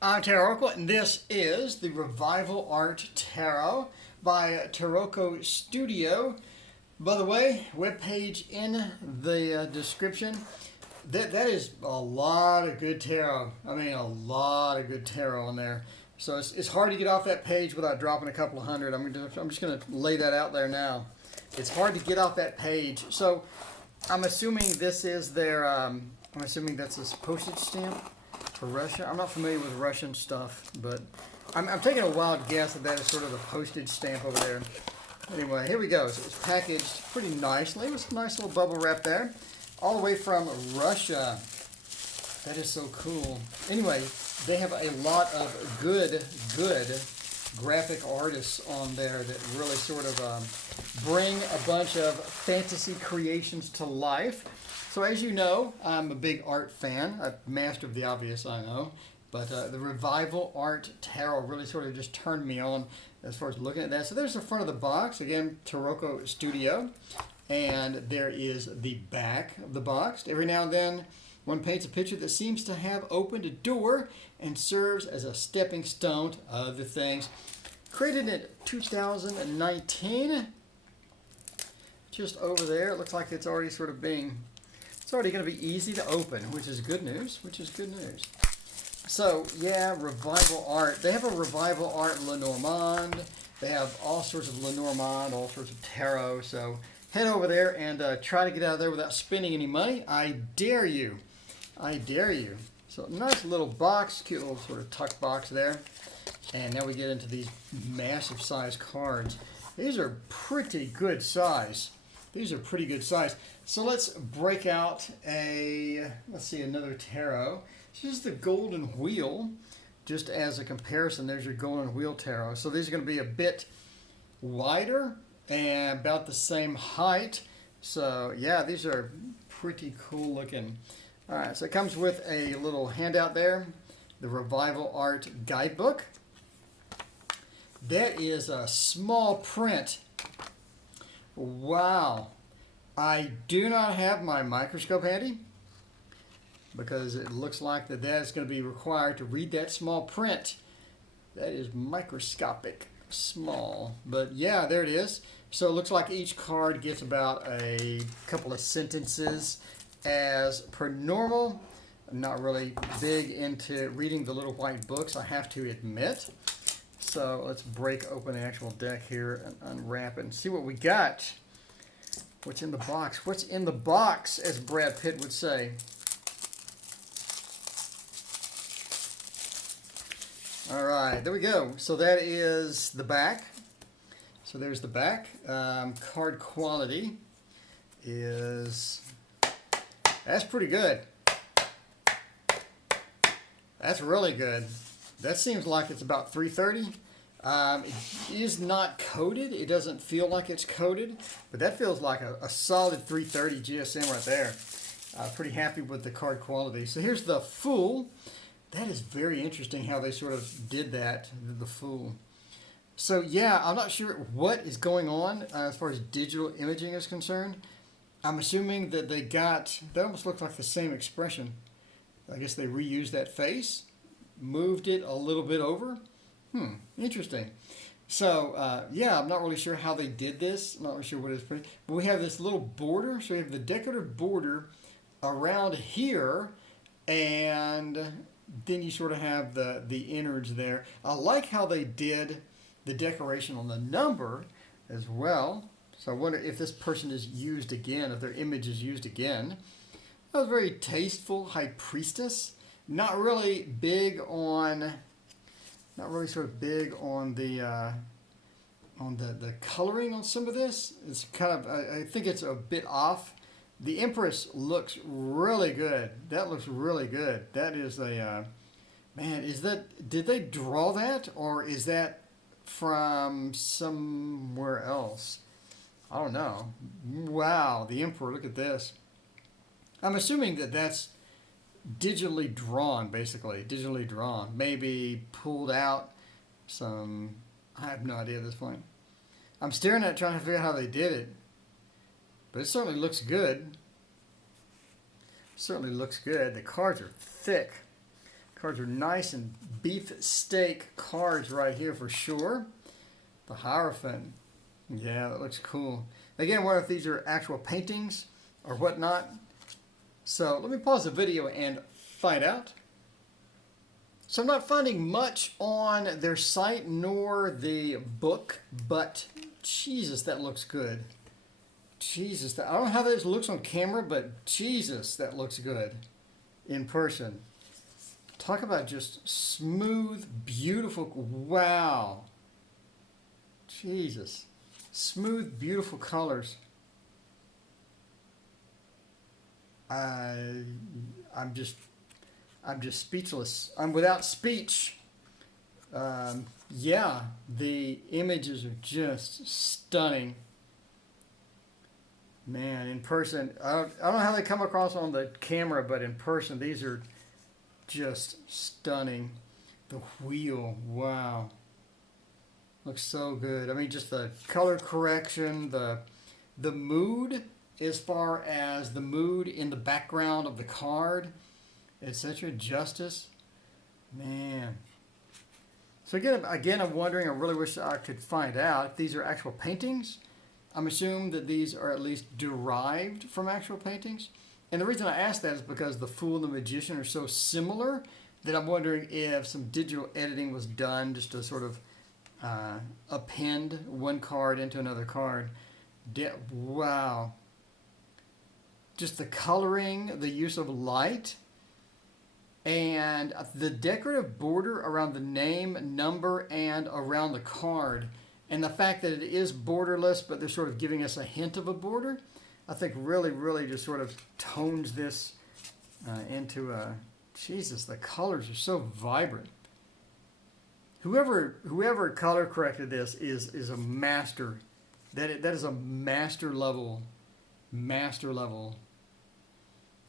I'm TarotOracle, and this is the Revival Art Tarot by TarotOracle Studio. By the way, webpage in the description. That is a lot of good tarot. I mean, a lot of good tarot in there. So it's hard to get off that page without dropping a couple of hundred. I'm just going to lay that out there now. It's hard to get off that page. So I'm assuming this is their. I'm assuming that's this postage stamp for Russia. I'm not familiar with Russian stuff, but I'm taking a wild guess that is sort of the postage stamp over there. Anyway, here we go. So it's packaged pretty nicely with some nice little bubble wrap there. All the way from Russia. That is so cool. Anyway, they have a lot of good graphic artists on there that really sort of bring a bunch of fantasy creations to life. So as you know, I'm a big art fan, a master of the obvious, I know. But the Revival Art Tarot really sort of just turned me on as far as looking at that. So there's the front of the box. Again, TarotOracle Studio. And there is the back of the box. Every now and then, one paints a picture that seems to have opened a door and serves as a stepping stone to other things. Created in 2019. Just over there, it looks like it's already sort of it's already going to be easy to open, which is good news, So, yeah, Revival Art. They have a Revival Art Lenormand. They have all sorts of Lenormand, all sorts of tarot. So, head over there and try to get out of there without spending any money. I dare you. I dare you. So, nice little box, cute little sort of tuck box there. And now we get into these massive size cards. These are pretty good size. These are pretty good size. So let's break out another tarot. This is the Golden Wheel. Just as a comparison, there's your Golden Wheel tarot. So these are going to be a bit wider and about the same height. So yeah, these are pretty cool looking. All right, so it comes with a little handout there, the Revival Art Guidebook. That is a small print. Wow. I do not have my microscope handy because it looks like that is going to be required to read that small print. That is microscopic small. But yeah, there it is. So it looks like each card gets about a couple of sentences as per normal. I'm not really big into reading the little white books, I have to admit. So let's break open the actual deck here and unwrap it and see what we got. What's in the box? What's in the box, as Brad Pitt would say. All right, there we go. So that is the back. So there's the back. Card quality that's pretty good. That's really good. That seems like it's about 330. It is not coated. It doesn't feel like it's coated, but that feels like a solid 330 GSM right there. Pretty happy with the card quality. So here's the Fool. That is very interesting how they sort of did that, the Fool. So yeah, I'm not sure what is going on as far as digital imaging is concerned. I'm assuming that that almost looks like the same expression. I guess they reused that face, moved it a little bit over. Interesting. So, yeah, I'm not really sure how they did this. I'm not really sure what it's pretty. But we have this little border. So we have the decorative border around here. And then you sort of have the innards there. I like how they did the decoration on the number as well. So I wonder if this person is used again, if their image is used again. That was very tasteful. High Priestess. Not really sort of big on the coloring on some of this. It's kind of, I think it's a bit off. The Empress looks really good. That looks really good. That is man, did they draw that or is that from somewhere else? I don't know. Wow, the Emperor, look at this. I'm assuming that's digitally drawn, basically. Digitally drawn. Maybe pulled out some... I have no idea at this point. I'm staring at it trying to figure out how they did it. But it certainly looks good. Certainly looks good. The cards are thick. Cards are nice and beefsteak cards right here for sure. The Hierophant. Yeah, that looks cool. Again, I wonder if these are actual paintings or whatnot. So let me pause the video and find out. So I'm not finding much on their site nor the book, but Jesus, that looks good. Jesus, I don't know how this looks on camera, but Jesus, that looks good in person. Talk about just smooth, beautiful, wow. Jesus. Smooth, beautiful colors. I'm just speechless. I'm without speech. Yeah, the images are just stunning. Man, in person, I don't know how they come across on the camera, but in person, these are just stunning. The wheel, wow. Looks so good. I mean, just the color correction, the mood, as far as the mood in the background of the card, etc. Justice, man. So again, I'm wondering. I really wish I could find out if these are actual paintings. I'm assuming that these are at least derived from actual paintings. And the reason I ask that is because the Fool and the Magician are so similar that I'm wondering if some digital editing was done just to sort of append one card into another card. Wow. Just the coloring, the use of light, and the decorative border around the name, number, and around the card. And the fact that it is borderless, but they're sort of giving us a hint of a border, I think really, really just sort of tones this into a... Jesus, the colors are so vibrant. Whoever color corrected this is a master. That is a master level. Master level.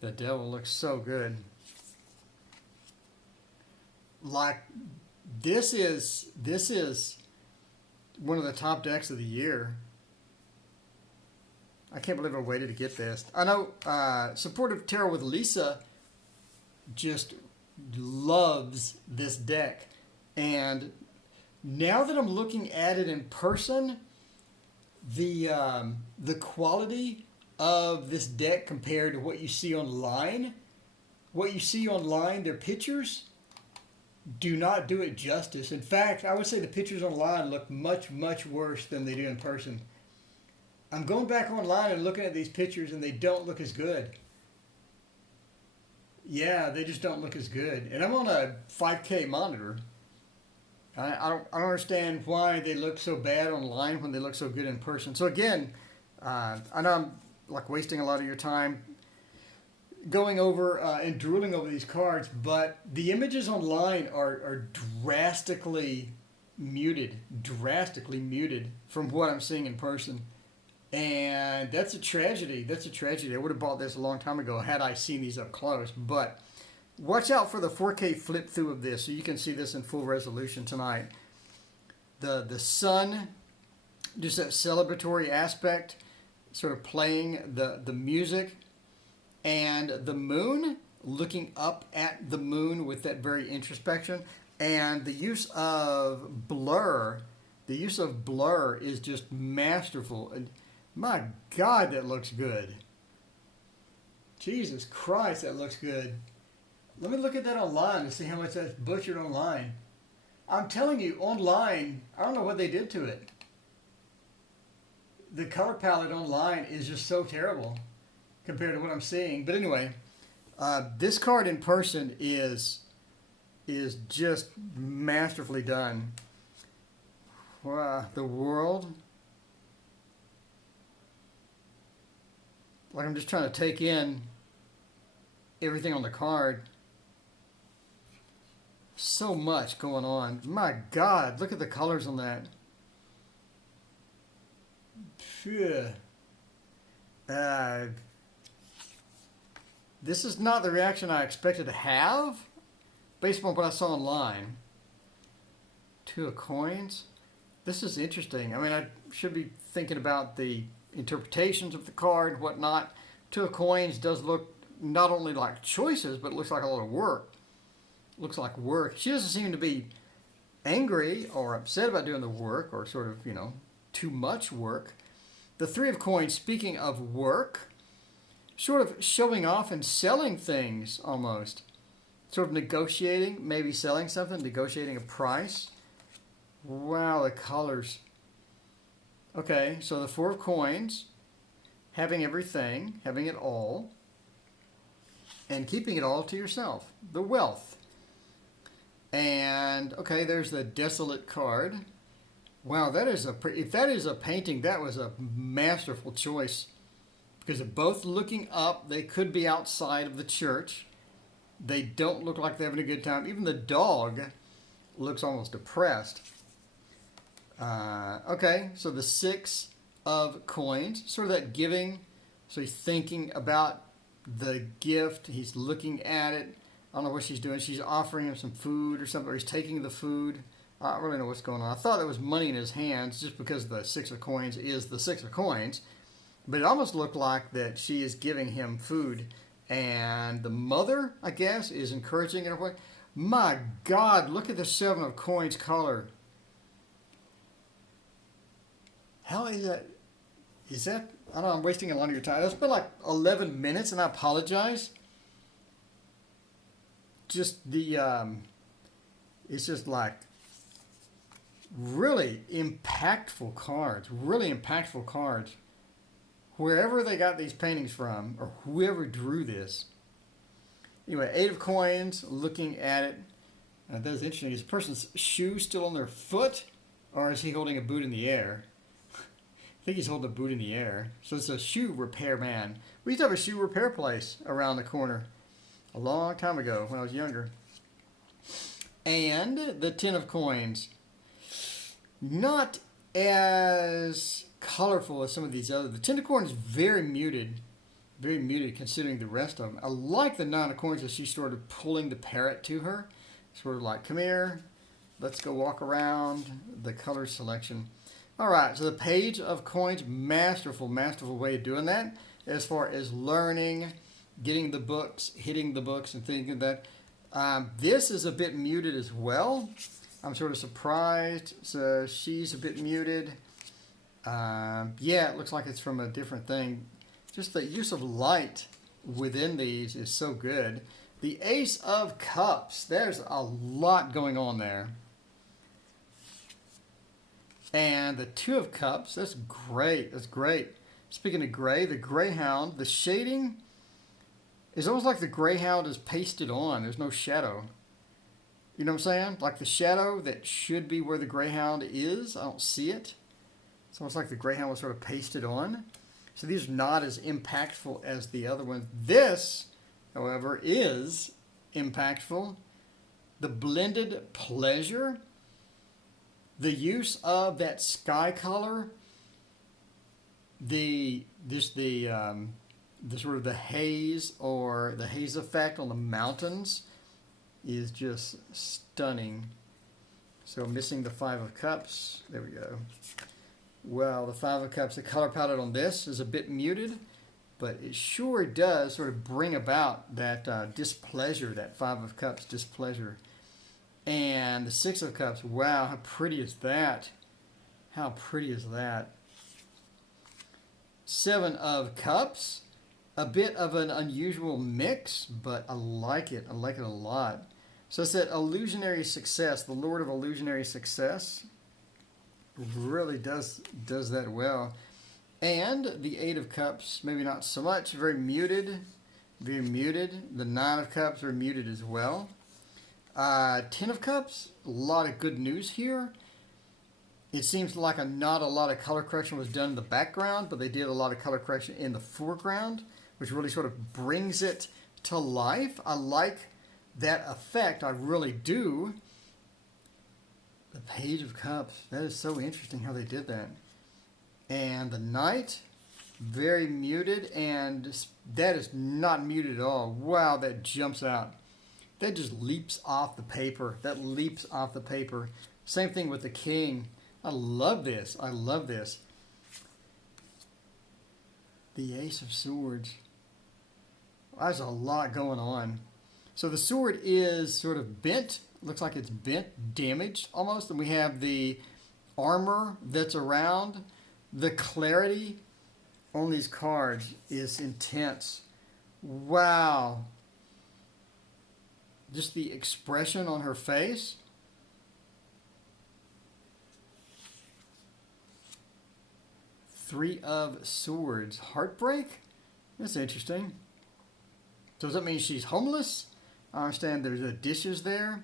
The Devil looks so good. Like this is one of the top decks of the year. I can't believe I waited to get this. I know Supportive Tarot with Lisa just loves this deck. And now that I'm looking at it in person, the quality of this deck compared to what you see online, their pictures do not do it justice. In fact, I would say the pictures online look much, much worse than they do in person. I'm going back online and looking at these pictures and they don't look as good. Yeah, they just don't look as good. And I'm on a 5K monitor. I don't understand why they look so bad online when they look so good in person. So again, I know I'm like wasting a lot of your time going over and drooling over these cards, but the images online are drastically muted from what I'm seeing in person. And that's a tragedy. That's a tragedy. I would have bought this a long time ago had I seen these up close. But watch out for the 4K flip through of this so you can see this in full resolution tonight. The sun, just that celebratory aspect, sort of playing the music, and the moon, looking up at the moon with that very introspection, and the use of blur. The use of blur is just masterful. And my God, that looks good. Jesus Christ, that looks good. Let me look at that online and see how much that's butchered online. I'm telling you, online, I don't know what they did to it. The color palette online is just so terrible compared to what I'm seeing. But anyway, this card in person is just masterfully done. Wow, the World. Like I'm just trying to take in everything on the card. So much going on. My God, look at the colors on that. Phew. This is not the reaction I expected to have based on what I saw online. 2 of coins. This is interesting. I mean, I should be thinking about the interpretations of the card, whatnot. 2 of coins does look not only like choices, but it looks like a lot of work. looks like work. She doesn't seem to be angry or upset about doing the work or sort of, too much work. The Three of Coins, speaking of work, sort of showing off and selling things almost. Sort of negotiating, maybe selling something, negotiating a price. Wow, the colors. Okay, so the Four of Coins, having everything, having it all, and keeping it all to yourself. The wealth. And, okay, there's the Desolate card. Wow, that is if that is a painting, that was a masterful choice. Because they're both looking up. They could be outside of the church. They don't look like they're having a good time. Even the dog looks almost depressed. Okay, so the Six of Coins, sort of that giving. So he's thinking about the gift. He's looking at it. I don't know what she's doing. She's offering him some food or something, or he's taking the food. I don't really know what's going on. I thought there was money in his hands just because the Six of Coins is the Six of Coins. But it almost looked like that she is giving him food. And the mother, I guess, is encouraging in a way. My God, look at the Seven of Coins color. How is that? Is that? I don't know, I'm wasting a lot of your time. It's been like 11 minutes, and I apologize. Just it's just like really impactful cards. Really impactful cards. Wherever they got these paintings from, or whoever drew this. Anyway, Eight of Coins, looking at it. That's interesting. Is the person's shoe still on their foot, or is he holding a boot in the air? I think he's holding a boot in the air. So it's a shoe repair man. We used to have a shoe repair place around the corner a long time ago when I was younger. And the Ten of Coins. Not as colorful as some of these other. The Ten of Coins is very muted considering the rest of them. I like the Nine of Coins as she started pulling the parrot to her. Sort of like, come here, let's go walk around. The color selection. All right, so the Page of Coins, masterful way of doing that as far as learning, getting the books, hitting the books, and thinking that. This is a bit muted as well. I'm sort of surprised. So she's a bit muted. Yeah, it looks like it's from a different thing. Just the use of light within these is so good. The Ace of Cups. There's a lot going on there. And the Two of Cups. That's great. That's great. Speaking of gray, the Greyhound. The shading is almost like the Greyhound is pasted on. There's no shadow. You know what I'm saying? Like the shadow that should be where the Greyhound is. I don't see it. It's almost like the Greyhound was sort of pasted on. So these are not as impactful as the other ones. This, however, is impactful. The Blended Pleasure. The use of that sky color. The sort of the haze or the haze effect on the mountains is just stunning. So missing the Five of Cups. There we go. Well, the Five of Cups, the color palette on this is a bit muted, but it sure does sort of bring about that displeasure, that Five of Cups displeasure. And the Six of Cups, wow, how pretty is that? How pretty is that? Seven of Cups, a bit of an unusual mix, but I like it. I like it a lot. So it's that illusionary success, the Lord of illusionary success. Really does that well. And the Eight of Cups, maybe not so much, very muted. Very muted. The Nine of Cups are muted as well. Ten of Cups, a lot of good news here. It seems like not a lot of color correction was done in the background, but they did a lot of color correction in the foreground, which really sort of brings it to life. I like that effect. I really do. The Page of Cups. That is so interesting how they did that. And the Knight, very muted, and that is not muted at all. Wow, that jumps out. That just leaps off the paper. That leaps off the paper. Same thing with the King. I love this. I love this. The Ace of Swords. There's a lot going on. So the sword is sort of bent. Looks like it's bent, damaged almost. And we have the armor that's around. The clarity on these cards is intense. Wow. Just the expression on her face. Three of Swords. Heartbreak? That's interesting. So does that mean she's homeless? I understand there's dishes there.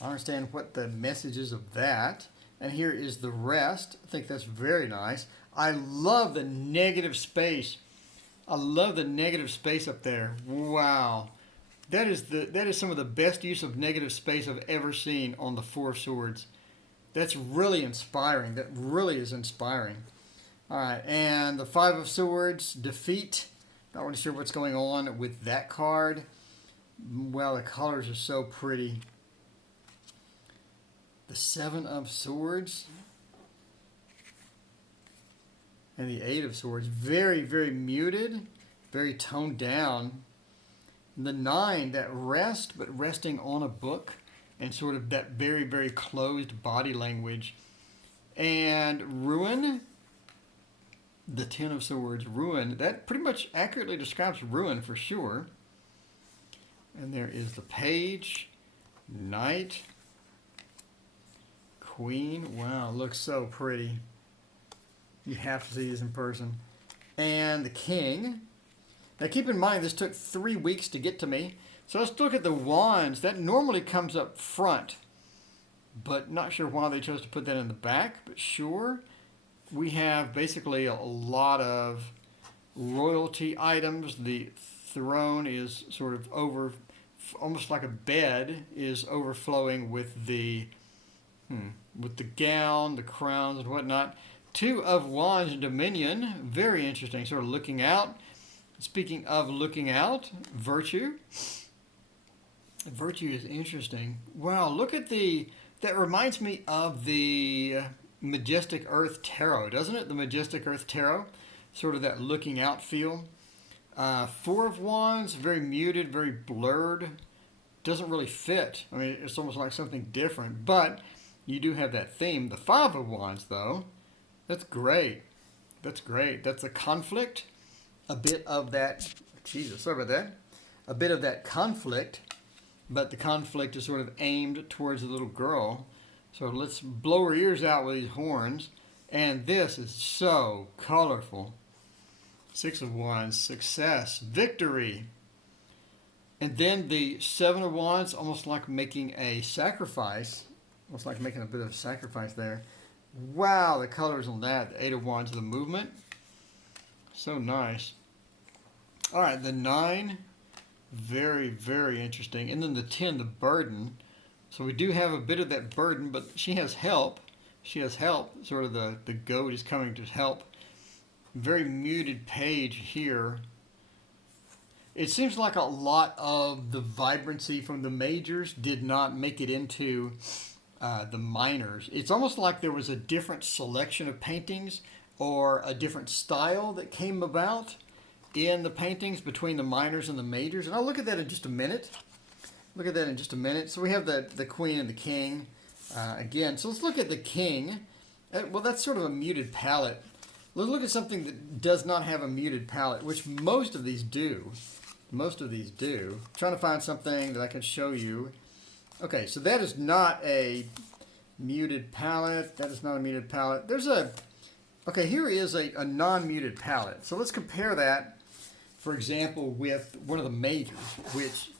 I understand what the message is of that. And here is the rest. I think that's very nice. I love the negative space. I love the negative space up there. Wow. That is some of the best use of negative space I've ever seen on the Four of Swords. That's really inspiring. That really is inspiring. All right, and the Five of Swords, defeat. Not really sure what's going on with that card. Well, the colors are so pretty. The Seven of Swords. And the Eight of Swords. Very, very muted. Very toned down. The Nine, that rest, but resting on a book. And sort of that very, very closed body language. And Ruin. The Ten of Swords, Ruin. That pretty much accurately describes ruin for sure. And there is the Page, Knight, Queen. Wow, looks so pretty. You have to see this in person. And the King. Now keep in mind this took 3 weeks to get to me. So let's look at the Wands. That normally comes up front. But not sure why they chose to put that in the back, but sure. We have basically a lot of royalty items. The throne is sort of over, almost like a bed is overflowing with the gown, the crowns, and whatnot. Two of Wands and Dominion, very interesting. Sort of looking out. Speaking of looking out, Virtue. Virtue is interesting. Wow, look at that reminds me of the Majestic Earth Tarot, doesn't it? The Majestic Earth Tarot, sort of that looking out feel. Four of Wands, very muted, very blurred. Doesn't really fit. I mean, it's almost like something different, but you do have that theme. The Five of Wands, though, that's great. That's great. That's a conflict. A bit of that, Jesus, sorry about that. A bit of that conflict, but the conflict is sort of aimed towards the little girl. So let's blow her ears out with these horns. And this is so colorful. Six of Wands, success, victory. And then the Seven of Wands, almost like making a sacrifice. Almost like making a bit of a sacrifice there. Wow, the colors on that. The Eight of Wands, the movement. So nice. All right, the Nine, very, very interesting. And then the 10, the burden. So we do have a bit of that burden, but she has help. She has help. Sort of the goat is coming to help. Very muted page here. It seems like a lot of the vibrancy from the majors did not make it into the minors. It's almost like there was a different selection of paintings or a different style that came about in the paintings between the minors and the majors. And I'll look at that in just a minute. Look at that in just a minute. So we have the Queen and the King again. So let's look at the King. Well, that's sort of a muted palette. Let's look at something that does not have a muted palette, which most of these do. Most of these do. I'm trying to find something that I can show you. Okay, so that is not a muted palette. That is not a muted palette. There's a... Okay, here is a non-muted palette. So let's compare that, for example, with one of the majors, which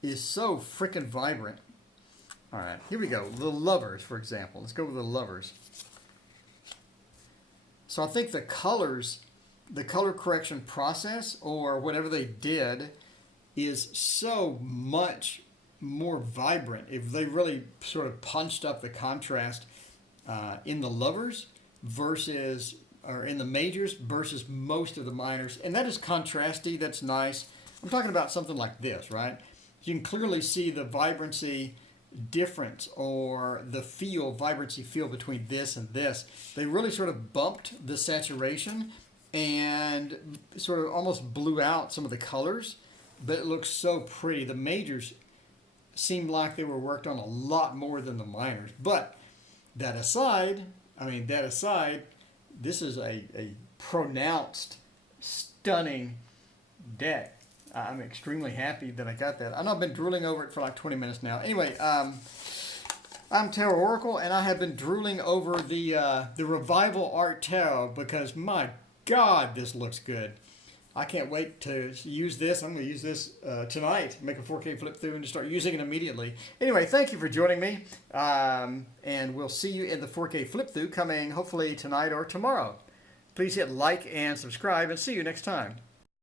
is so freaking vibrant. All right, here we go. The Lovers, for example. Let's go with the Lovers. So I think the colors, the color correction process, or whatever they did, is so much more vibrant. If they really sort of punched up the contrast in the Lovers versus, or in the majors versus most of the minors. And that is contrasty. That's nice. I'm talking about something like this, right? You can clearly see the vibrancy difference, or the vibrancy feel between this and this. They really sort of bumped the saturation and sort of almost blew out some of the colors. but it looks so pretty. The majors seemed like they were worked on a lot more than the minors. But that aside, this is a pronounced, stunning deck. I'm extremely happy that I got that. I know I've been drooling over it for like 20 minutes now. Anyway, I'm TarotOracle, and I have been drooling over the Revival Art Tarot because, my God, this looks good. I can't wait to use this. I'm going to use this tonight, make a 4K flip through, and to start using it immediately. Anyway, thank you for joining me, and we'll see you in the 4K flip through coming hopefully tonight or tomorrow. Please hit like and subscribe, and see you next time.